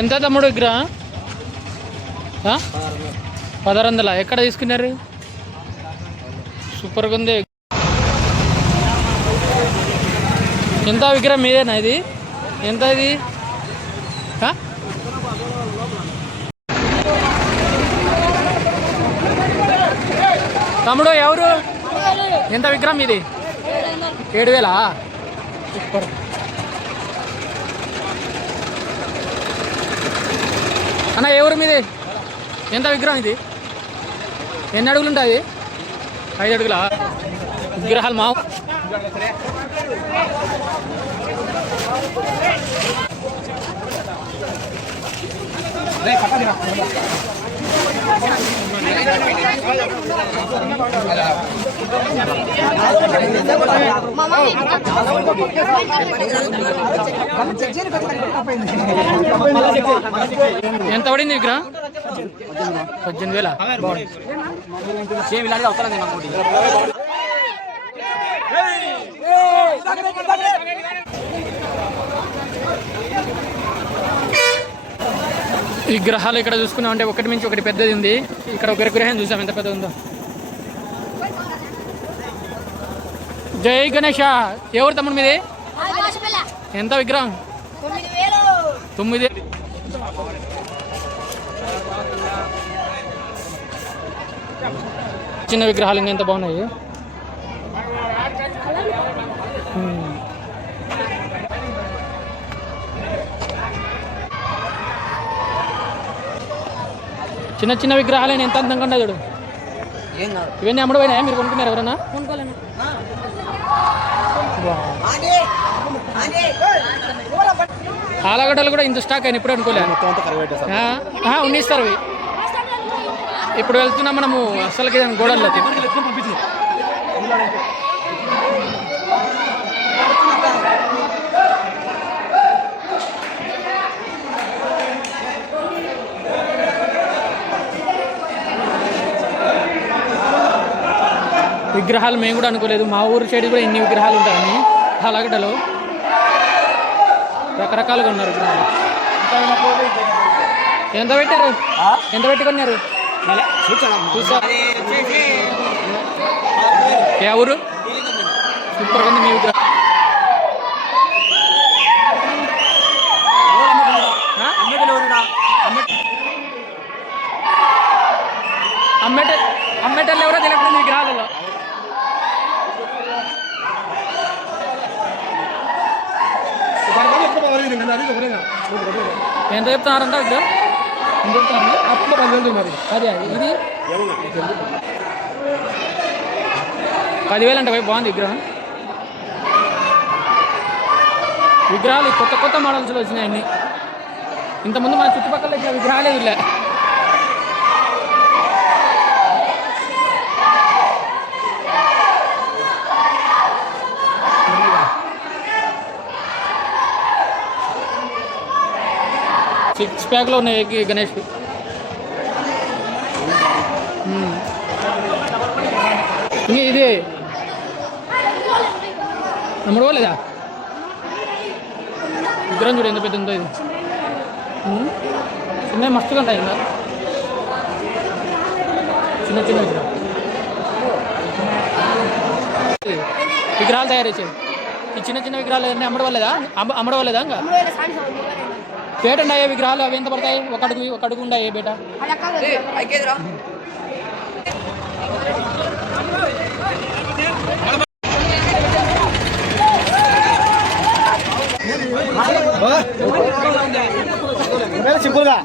ఎంత తమ్ముడు విగ్రహ పదహారు వందల? ఎక్కడ తీసుకున్నారు? సూపర్గా ఉంది. ఎంత విగ్రహం మీదేనా ఇది? ఎంత ఇది? తమ్ముడు ఎవరు? ఎంత విగ్రహం ఇది ఏడు వేలా? సూపర్. అన్న ఏ ఊరు మీది? ఎంత విగ్రహం ఇది? ఎన్ని అడుగులు ఉంటుంది? ఐదు అడుగుల? విగ్రహాలు మా ఎంత పడింది విగ్రహం? పద్దెనిమిది వేల? సేమ్ ఇలాంటి అవసరం విగ్రహాలు ఇక్కడ చూసుకున్నాం అంటే ఒకటి మించి ఒకటి పెద్దది ఉంది. ఇక్కడ ఒక విగ్రహం చూసాం. ఎంత పెద్ద ఉందో. జై గణేష. ఎవరు తమ్ముడు మీది? ఎంత విగ్రహం? తొమ్మిది. చిన్న విగ్రహాలు ఇంకా ఎంత బాగున్నాయి? చిన్న చిన్న విగ్రహాలు ఎంత అందంగా ఉన్నాయి చూడు. ఇవన్నీ అమ్ముడు పోయినాయా? మీరు కొనుక్కున్నారు ఎవరన్నా? ఆలగడ్డలు కూడా ఇంత స్టాక్ అయిన ఇప్పుడు అనుకోలే ఆ, ఆ, ఉన్నిస్తారు అవి. ఇప్పుడు వెళ్తున్నాం మనము అసలుకి గోడల్లో విగ్రహాలు మేము కూడా అనుకోలేదు. మా ఊరు సైడ్ కూడా ఇన్ని విగ్రహాలు ఉంటాయని. ఆలగడ్డలో రకరకాలుగా ఉన్నారు విగ్రహాలు. ఎంత పెట్టారు? ఎంత పెట్టుకున్నారు ఏ ఊరు? సూపర్ ఉంది మీ విగ్రహం. అమ్మేటోళ్ళు ఎవరో? ఎంత చెప్తున్నారంట విగ్రహం ఎంత చెప్తున్నారు అప్పుడు పదివేలు మరి అదే అది. ఇది? పదివేలు అంటే పోయి బాగుంది విగ్రహం. విగ్రహాలు కొత్త కొత్త మోడల్స్లో వచ్చినాయి అన్ని. ఇంతకుముందు మన చుట్టుపక్కల విగ్రహాలే ఇల్లే. సిక్స్ ప్యాక్లో ఉన్నాయి గణేష్. ఇంక ఇది. నమ్మడు పోలేదా విగ్రహం చూడు ఎంత పెద్ద ఉందో ఇది. చిన్న మస్తుగా ఉంటాయి ఇంకా చిన్న చిన్న విగ్రహం విగ్రహాలు తయారు చేసేది ఈ చిన్న చిన్న విగ్రహాలు అన్నీ అమ్మడం వల్లేదా అమ్మ అమ్మడం వల్లేదా ఇంకా? బేట ఉన్నాయే విగ్రహాలు అవి ఎంత పడతాయి ఒక అడుగు ఒక అడుగు ఉన్నాయి బేట సింపుల్గా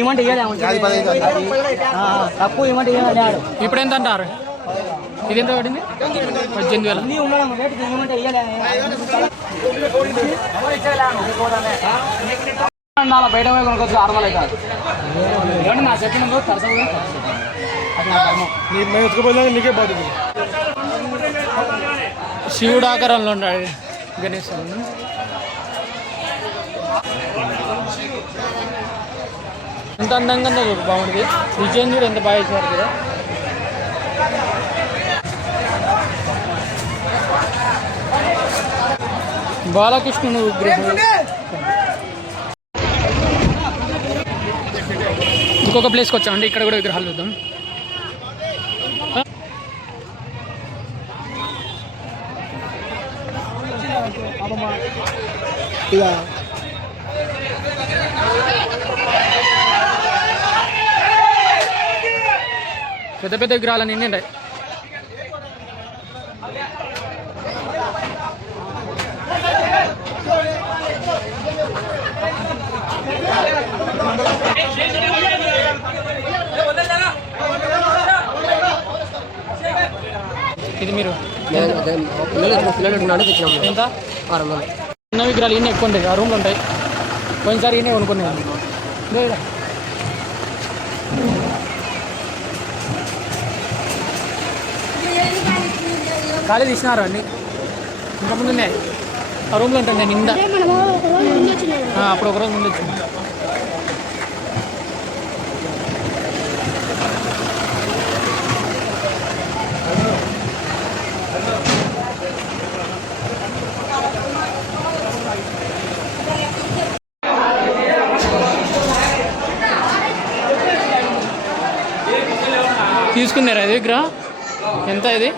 ఇవ్వండి తక్కువ ఇవ్వండి ఇప్పుడు ఎంత అంటారు ఇది ఎంత పడింది? పద్దెనిమిది వేల. బయట పోయి కొనుక్కోవచ్చు ఆరు అయితే ఏమంటే నా చెప్పిన తరచు అది నా ధర్మం. మేము ఎత్తుకుపోయినా నీకే బాధ్యత. శివుడు ఆకారంలో ఉన్నాడు గణేష్ ఎంత అందంగా ఉందో చూడు బాగుంది. డిజైన్ కూడా ఎంత బాగా ఇచ్చారు కదా. బాలకృష్ణుడు ఇంకొక ప్లేస్కి వచ్చామండి ఇక్కడ కూడా విగ్రహాలు చూద్దాం. ఇక పెద్ద పెద్ద విగ్రహాలు అన్నీ ఉన్నాయి ఇది మీరు. ఎంత? చిన్న విగ్రహాలు ఇన్ని ఎక్కువ ఉంటాయి ఆ రూమ్లు ఉంటాయి. పోయినసారి ఇన్నే కొనుక్కున్నాను ఇదో ఇదో. ఖాళీ తీసినారు అన్ని. ఇంకా ముందు ఉన్నాయి ఆ రూమ్లో ఉంటాను నేను నిండా. ఆ, అప్పుడు ఒక రోజు ముందు వచ్చింది తీసుకున్నారా ఇది విగ్రహం? ఎంత ఇది?